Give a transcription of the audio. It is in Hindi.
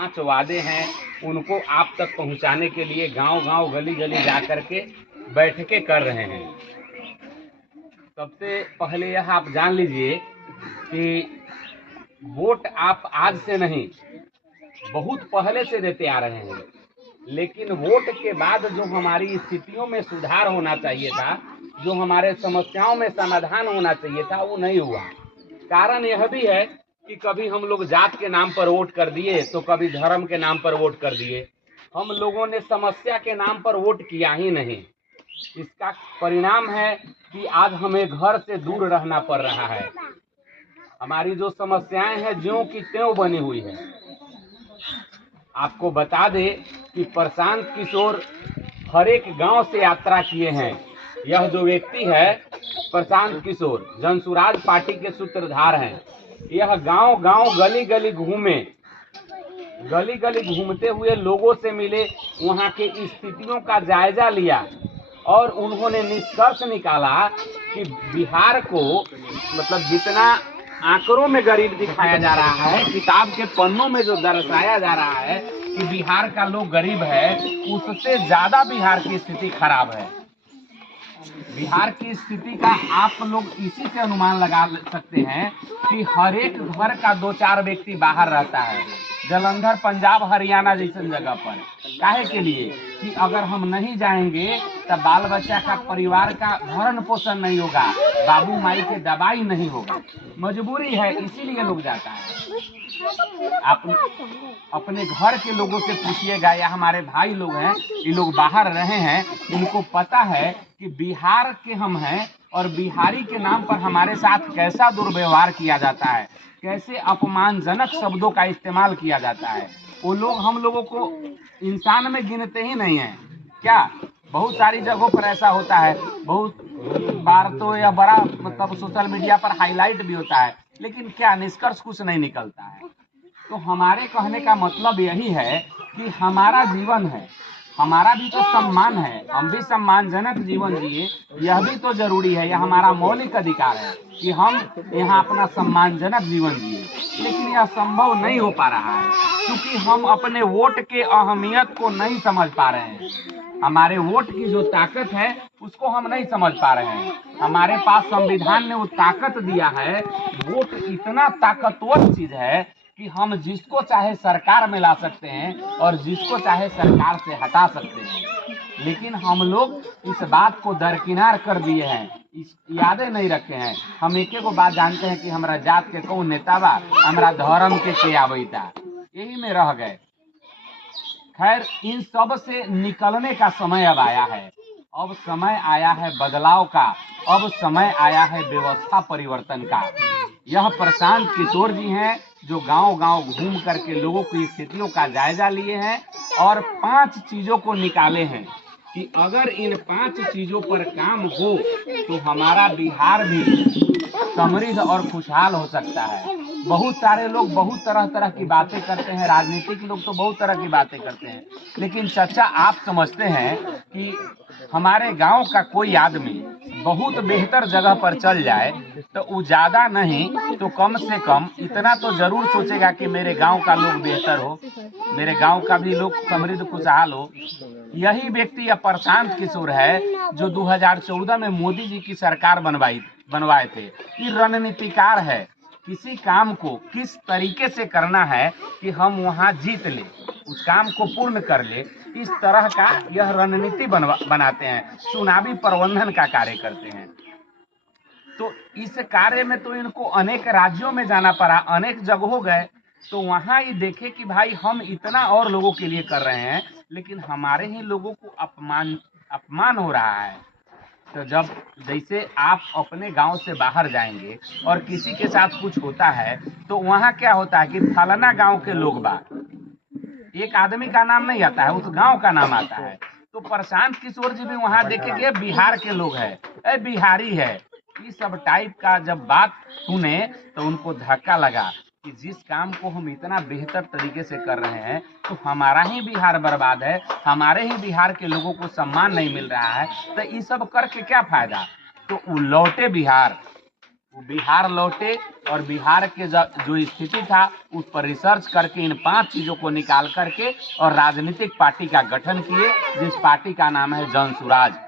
5 वादे हैं उनको आप तक पहुंचाने के लिए गांव-गांव, गली-गली जा करके बैठकें कर रहे हैं। सबसे पहले यह आप जान लीजिए कि वोट आप आज से नहीं, बहुत पहले से देते आ रहे हैं, लेकिन वोट के बाद जो हमारी स्थितियों में सुधार होना चाहिए था, जो हमारे समस्याओं में समाधान होना चाहिए था, वो नहीं हुआ। कारण यह भी है कि कभी हम लोग जात के नाम पर वोट कर दिए तो कभी धर्म के नाम पर वोट कर दिए। हम लोगों ने समस्या के नाम पर वोट किया ही नहीं। इसका परिणाम है कि आज हमें घर से दूर रहना पड़ रहा है। हमारी जो समस्याएं हैं ज्यों की त्यों बनी हुई है। आपको बता दे कि प्रशांत किशोर हर एक गांव से यात्रा किए हैं। यह जो व्यक्ति है प्रशांत किशोर जनसुराज पार्टी के सूत्रधार हैं। यह गांव-गांव, गली-गली घूमे, गली-गली घूमते हुए लोगों से मिले, वहां के स्थितियों का जायजा लिया और उन्होंने निष्कर्ष निकाला कि बिहार को मतलब जितना आंकड़ों में गरीब दिखाया जा रहा है, किताब के पन्नों में जो दर्शाया जा रहा है कि बिहार का लोग गरीब है, उससे ज्यादा बिहार की स्थिति खराब है। बिहार की स्थिति का आप लोग इसी से अनुमान लगा सकते हैं कि हर एक घर का 2-4 व्यक्ति बाहर रहता है, जलंधर, पंजाब, हरियाणा जैसी जगह पर। काहे के लिए कि अगर हम नहीं जाएंगे तो बाल बच्चा का, परिवार का भरण पोषण नहीं होगा, बाबू माई के दवाई नहीं होगा, मजबूरी है, इसीलिए लोग जाता है। आप अपने घर के लोगों से पूछिएगा, या हमारे भाई लोग हैं, ये लोग बाहर रहे हैं, इनको पता है कि बिहार के हम हैं और बिहारी के नाम पर हमारे साथ कैसा दुर्व्यवहार किया जाता है, कैसे अपमानजनक शब्दों का इस्तेमाल किया जाता है। वो लोग हम लोगों को इंसान में गिनते ही नहीं है क्या? बहुत सारी जगहों पर ऐसा होता है, बहुत बार तो यह बड़ा मतलब सोशल मीडिया पर हाईलाइट भी होता है, लेकिन क्या निष्कर्ष कुछ नहीं निकलता है। तो हमारे कहने का मतलब यही है कि हमारा जीवन है, हमारा भी तो सम्मान है, हम भी सम्मानजनक जीवन जिए, यह भी तो जरूरी है, यह हमारा मौलिक अधिकार है कि हम यहाँ अपना सम्मानजनक जीवन जिए। लेकिन यह संभव नहीं हो पा रहा है क्योंकि हम अपने वोट के अहमियत को नहीं समझ पा रहे हैं। हमारे वोट की जो ताकत है उसको हम नहीं समझ पा रहे हैं। हमारे पास संविधान ने वो ताकत दिया है। वोट इतना ताकतवर चीज है कि हम जिसको चाहे सरकार में ला सकते हैं और जिसको चाहे सरकार से हटा सकते हैं। लेकिन हम लोग इस बात को दरकिनार कर दिए हैं, इस यादें नहीं रखे हैं। हम एक एक बात जानते हैं कि हमारा जात के कौन नेता बा, हमारा धर्म के आबैता, यही में रह गए। खैर, इन सब से निकलने का समय अब आया है। अब समय आया है बदलाव का, अब समय आया है व्यवस्था परिवर्तन का। यह प्रशांत किशोर जी हैं जो गांव-गांव घूम करके लोगों की स्थितियों का जायजा लिए हैं और 5 चीजों को निकाले हैं कि अगर इन 5 चीजों पर काम हो तो हमारा बिहार भी समृद्ध और खुशहाल हो सकता है। बहुत सारे लोग बहुत तरह तरह की बातें करते हैं, राजनीतिक लोग तो बहुत तरह की बातें करते हैं, लेकिन चाचा आप समझते हैं कि हमारे गांव का कोई आदमी बहुत बेहतर जगह पर चल जाए तो वो ज्यादा नहीं तो कम से कम इतना तो जरूर सोचेगा कि मेरे गांव का लोग बेहतर हो, मेरे गांव का भी लोग समृद्ध खुशहाल हो। यही व्यक्ति या प्रशांत किशोर है जो 2014 में मोदी जी की सरकार बनवाए थे। ये रणनीतिकार है, किसी काम को किस तरीके से करना है कि हम वहां जीत ले, उस काम को पूर्ण कर ले, इस तरह का यह रणनीति बनाते हैं, चुनावी प्रबंधन का कार्य करते हैं। तो इस कार्य में तो इनको अनेक राज्यों में जाना पड़ा, अनेक जगहों गए, तो वहां ये देखे कि भाई हम इतना और लोगों के लिए कर रहे हैं लेकिन हमारे ही लोगों को अपमान हो रहा है। तो जब जैसे आप अपने गांव से बाहर जाएंगे और किसी के साथ कुछ होता है तो वहां क्या होता है कि फलाना गांव के लोग बा, एक आदमी का नाम नहीं आता है, उस गांव का नाम आता है। तो प्रशांत किशोर जी भी वहां देखेंगे बिहार के लोग हैं, बिहारी है, इस सब टाइप का जब बात सुने तो उनको धक्का लगा कि जिस काम को हम इतना बेहतर तरीके से कर रहे हैं तो हमारा ही बिहार बर्बाद है, हमारे ही बिहार के लोगों को सम्मान नहीं मिल रहा है, तो ये सब करके क्या फायदा। तो वो लौटे बिहार, बिहार लौटे और बिहार के जो स्थिति था उस पर रिसर्च करके इन 5 चीजों को निकाल करके और राजनीतिक पार्टी का गठन किए, जिस पार्टी का नाम है जन सुराज।